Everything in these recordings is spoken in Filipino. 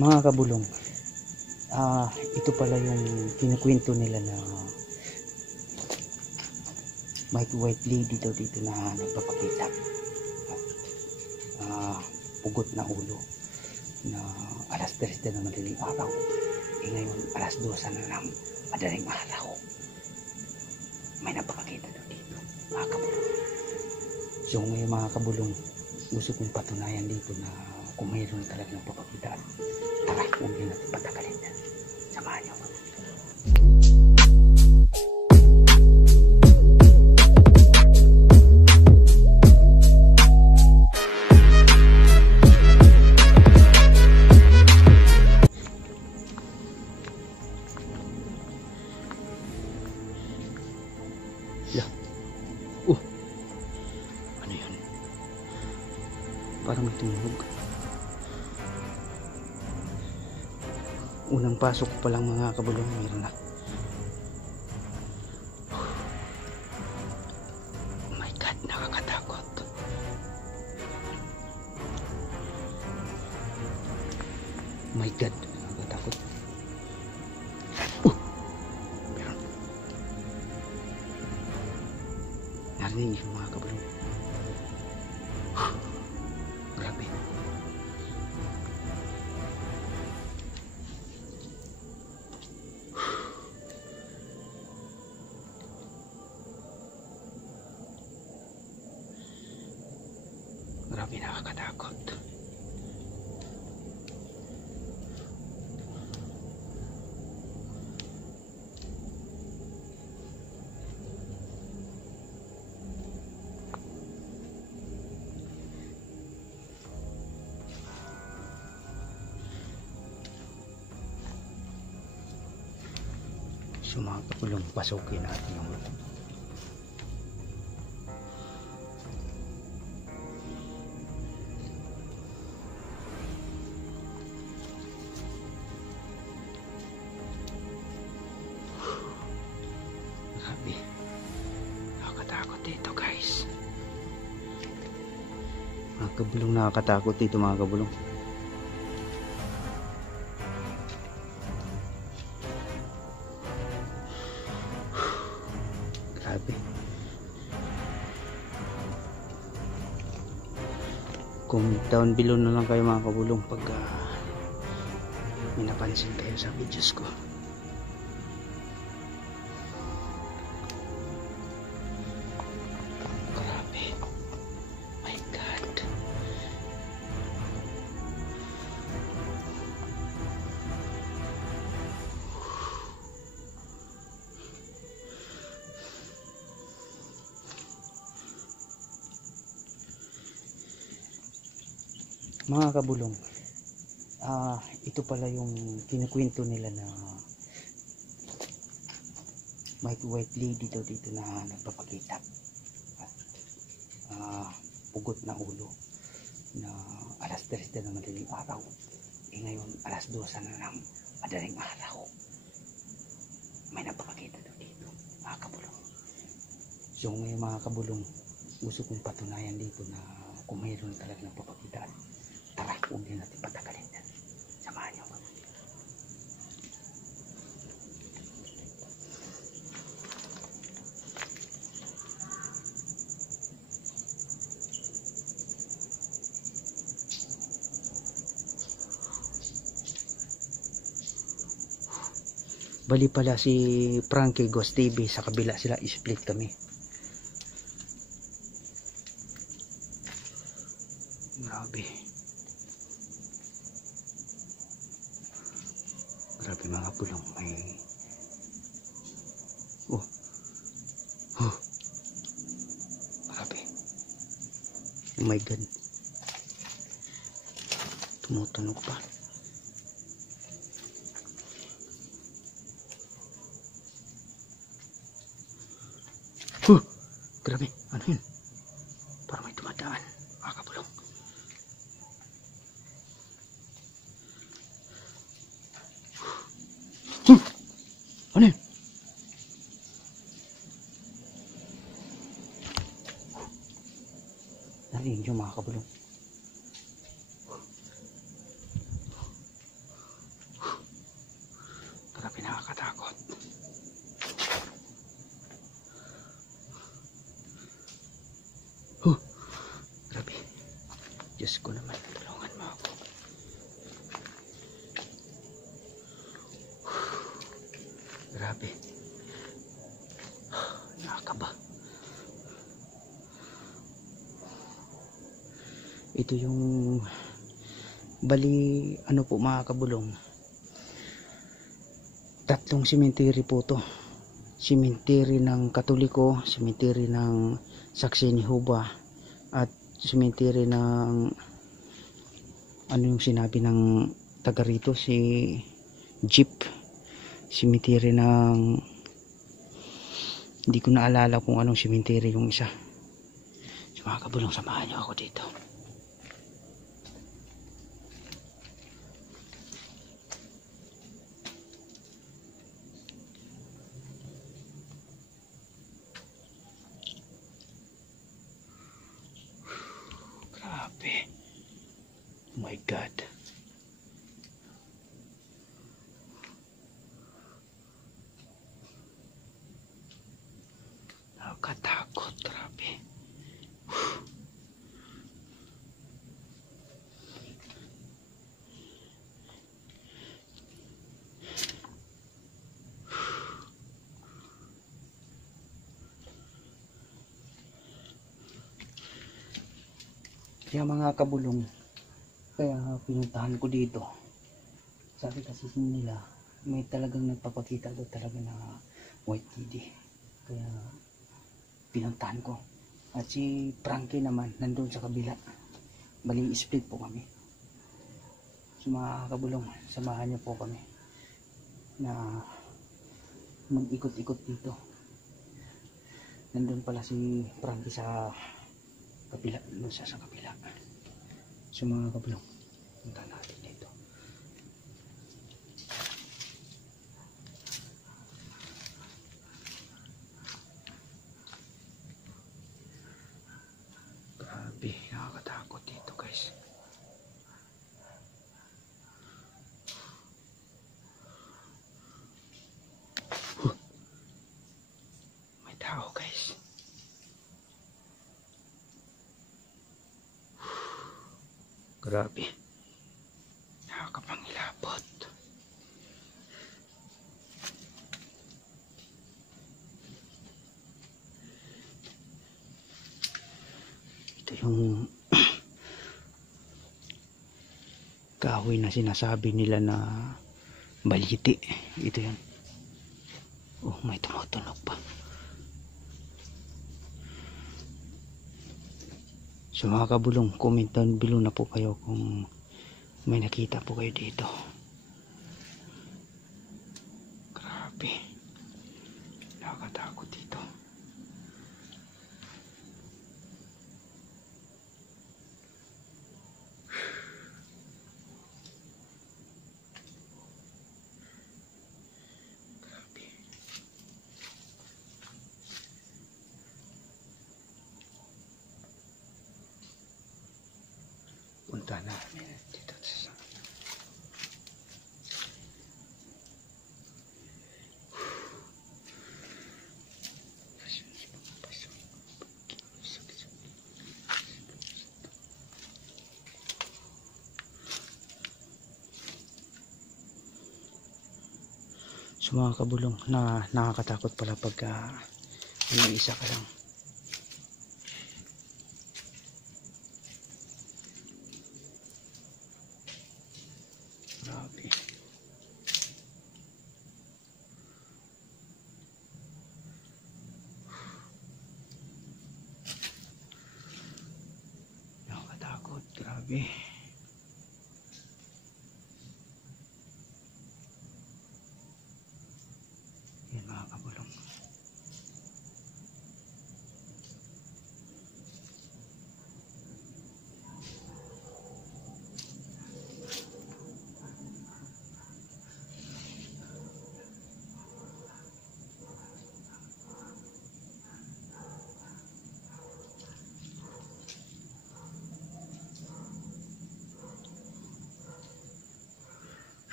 Mga kabulong, ito pala yung kinukwento nila na may white lady daw dito na nagpapakita. Pugot na ulo na alas 3 na ng madaling araw. Ngayon alas 12 na ng madaling araw. May napakakita daw dito, mga kabulong. So ngayon mga kabulong, gusto kong patunayan dito na kung mayroon talaga ng papakitaan. Tara, huwag din natin patagalin yan. Samahan niyo. Ano yun? Parang may tumunog. Unang pasok ko palang mga kabulong, mayroon na. Oh my God, nakakatakot. Oh my God, nakakatakot. Meron. Narinig yung mga kabulong. Grabe. Grabe, nakakatakot. So mga kabulong, pasukin natin yung loob. Grabe, nakakatakot dito guys. Mga kabulong, nakakatakot dito mga kabulong. Grabe. Comment down below na lang kayo mga kabulong pag may napansin kayo sa videos ko. Grabe. My God. Mga kabulong, ito pala yung kinukwento nila na may white lady daw dito na nagpapakita. Pugot na ulo na alas 3 na ng madaling araw. Ngayon alas 12 na ng madaling araw. May napakakita daw dito, mga kabulong. So ngayon mga kabulong, gusto kong patunayan dito na kung mayroon talaga ng papakitaan. Tara, huwag din natin patagalin yan. Samahan niyo. Bali pala si Frankie Ghost TV, sa kabila sila, split kami. Grabe. Grabe mga bulong, may grabe. Oh my God, tumutunog pa. Grabe, ano yun? Parang may dumadaan, mga kabulong. Ano yun? Narinig yung mga kabulong. nakakatakot. Grabe. Diyos ko naman, tulungan mo ako. Grabe. Nakakaba. Ito yung bali, ano po mga kabulong, tatlong cemetery po to. Cemetery ng Katoliko, cemetery ng Saksi ni Jehovah, at cemetery ng ano yung sinabi ng taga rito, si Jeep, cemetery ng hindi ko naalala kung anong cemetery yung isa. So mga kabulong, samahan nyo ako dito. Grabe. Oh my God. Nakakatakot. Grabe. Kaya mga kabulong, kaya pinuntahan ko dito. Sabi kasi nila, may talagang nagpapakita doon talaga na white lady. Kaya pinuntahan ko. At si Frankie naman, nandun sa kabila. Bali, split po kami. So mga kabulong, samahan niyo po kami na mag-ikot-ikot dito. Nandun pala si Frankie sa kabila, doon siya sa kabila. So mga kabulong, punta natin dito. Grabe, nakakatakot dito guys. May tao guys. Grabe. Nakakapangilabot. Ito yung kahoy na sinasabi nila na baliti. Ito yun. Oh, may tumutunog pa. So mga kabulong, comment down below na po kayo kung may nakita po kayo dito. Grabe. Nakakatakot dito. Grabe. Punta namin dito sa so mga kabulong, na nakakatakot pala pagka may isa ka lang. Grabe. Nakakatakot, grabe. Yan mga kabulong.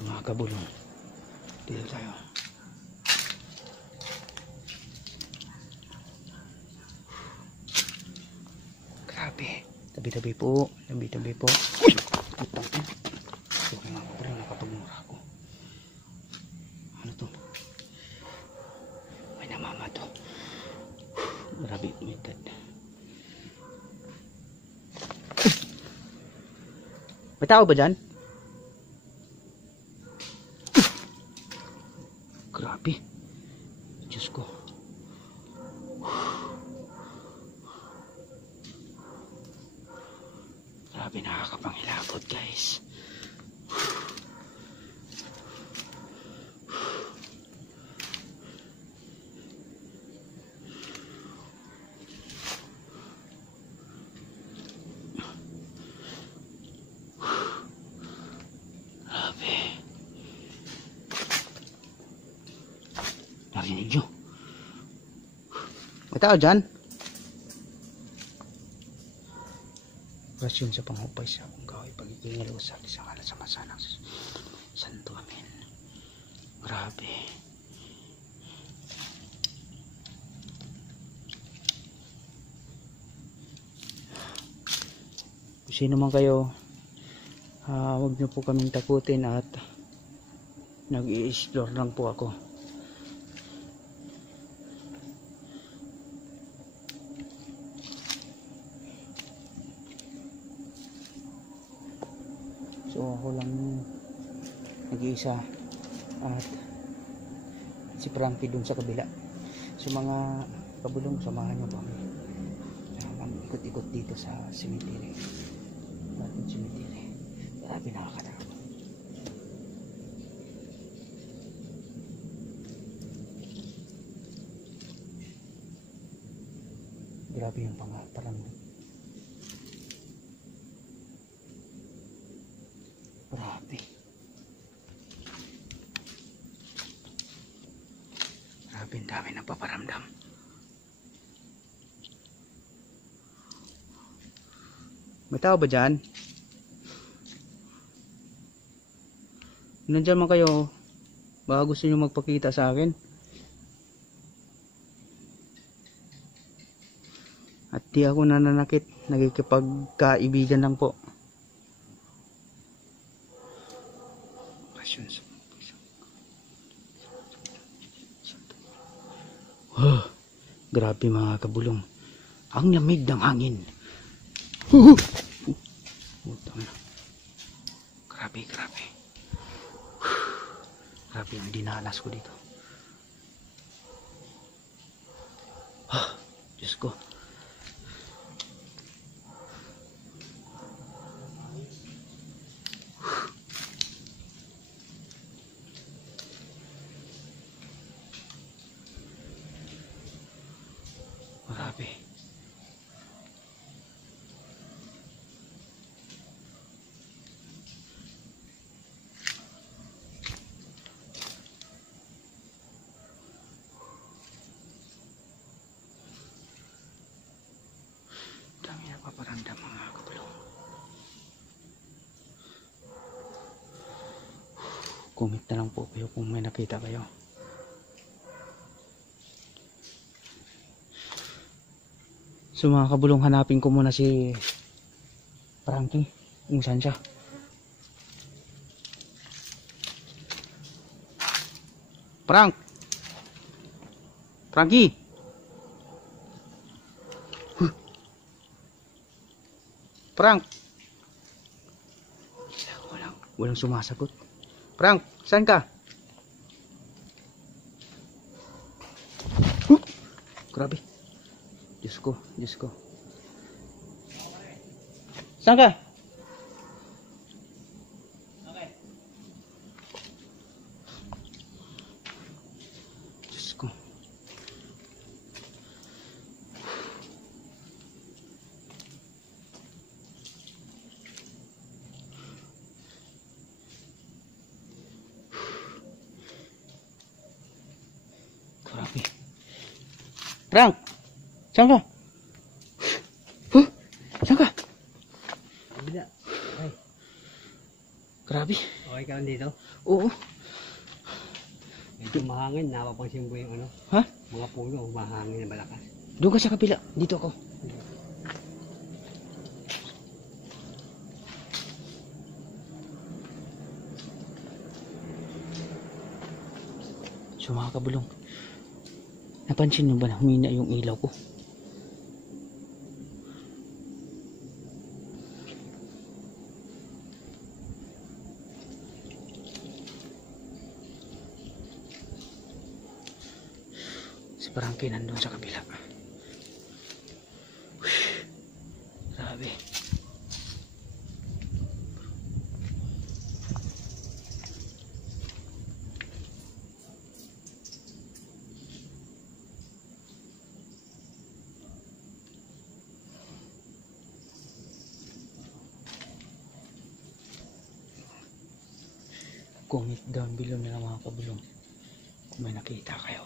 So mga kabulong, dito tayo. Grabe, tabi-tabi po, tabi-tabi po. Uy! Putang ina. So mga kabulong, nakapagmura ako. Ano to? May namama to. Grabe, my God. May tao ba dyan? Grabe. Diyos ko. Grabe, nakakapanghilabot guys. Grabe. Narinig nyo? May tao dyan? Rasyon sa pangupay sa akong gawin pagkikingalo sa kalat sa masanang santo, amen. Grabe. Kung sino man kayo, huwag nyo po kaming takutin at nag-i-explore lang po ako. So ako lang nag-iisa at si Frankie dun sa kabila. So mga kabulong, samahan nyo kami mag-ikot-ikot dito sa cemetery. Bakit cemetery? Grabe, nakakatakot. Grabe yung paramdam. Grabe. Grabe, ang dami ng paparamdam. May tao ba dyan? Nandyan man kayo, baka gusto nyo magpakita sa akin. At di ako nananakit, nagkikipagkaibigan lang po. Oh, grabe mga kabulong. Ang lamig ng hangin. Grabe, grabe. Grabe ang dinanas ko dito. Diyos ko. Grabe. Dami na paparamdam mga kabulong. Comment na lang po kayo kung may nakita kayo. So mga kabulong, hanapin ko muna si Frankie. Kung saan siya. Frankie! Frank! Walang sumasagot. Frank, saan ka? Grabe. Diyos ko, Diyos ko. Saan ka? Diyos ko. Grabe. Frank! Saan ka? Saan ka? Kabila. Ay. Grabe. Okay ka lang dito? Oo. Medyo mahangin, napapansin mo yung ano? Ha? Mga puno, mahangin na malakas. Doon ka sa kabila. Dito ako. So mga kabulong, napansin nyo ba na humina yung ilaw ko? Si Frankie nandun sa kabila. Grabe. Comment down below na lang mga kabulong kung may nakita kayo.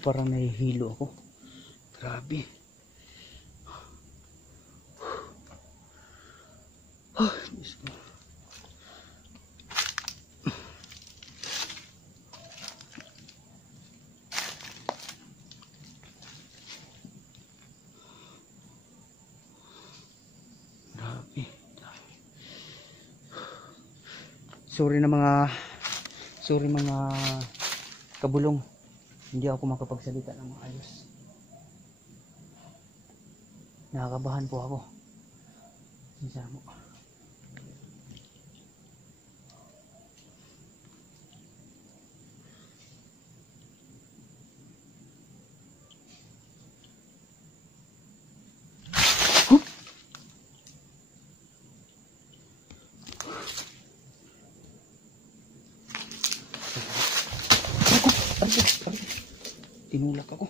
Parang nahihilo ako. Grabe. Oh, Diyos ko. Grabe. Sorry mga kabulong. Hindi ako makapagsalita ng maayos. Nakakabahan po ako. Sinsya mo. Tinulak ako.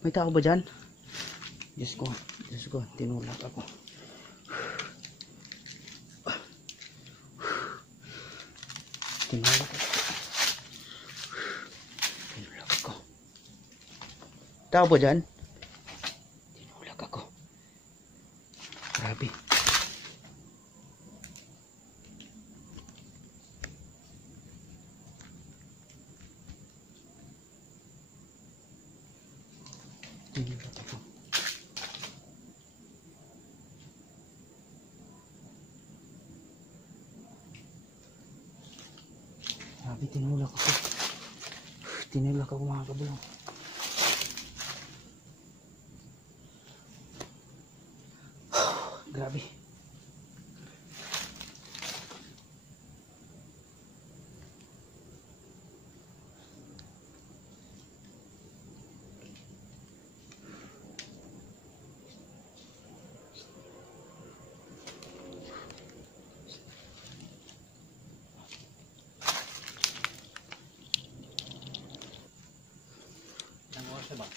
May tao ba dyan? Diyos ko, tinulak ako. Tinulak ako. Tao ba dyan? Tinulak ako. Grabe. Grabe, tinulak ako. Tinulak ako mga kabulong. Grabe.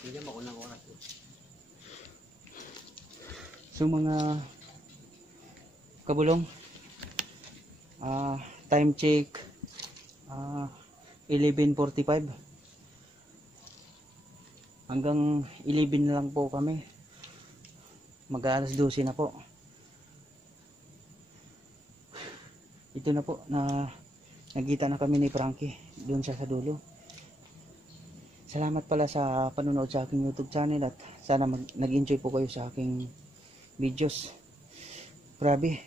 Bigyan mo ko ng oras. So mga kabulong, time check 11:45 hanggang 11 na lang po kami, mag-alas 12 na po. Ito na po na nagkita na kami ni Frankie doon sa dulo. Salamat pala sa panonood sa aking YouTube channel at sana nag-enjoy po kayo sa aking videos. Grabe,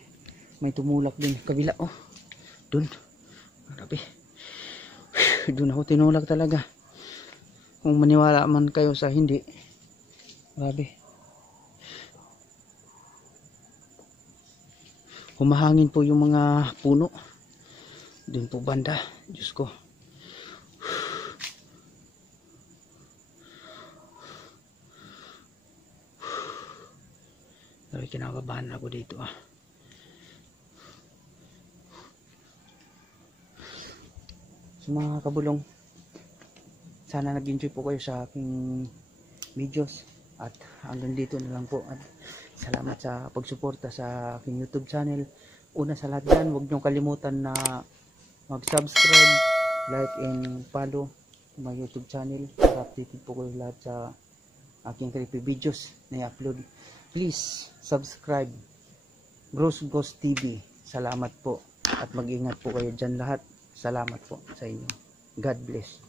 may tumulak din kabila. Oh, dun. Grabe. Dun ako tinulak talaga. Kung maniwala man kayo sa hindi. Grabe. Humahangin po yung mga puno. Dun po banda. Diyos ko. Sabi, kinakabahan ako dito . So mga kabulong, sana nag-enjoy po kayo sa aking videos at hanggang dito na lang po, at salamat sa pagsuporta sa aking YouTube channel. Una sa lahat dyan, huwag niyong kalimutan na mag-subscribe, like and follow my YouTube channel para updated po kayo lahat sa aking creepy videos na i-upload. Please subscribe Ghost Ghost TV. Salamat po at mag-ingat po kayo dyan lahat. Salamat po sa inyo. God bless.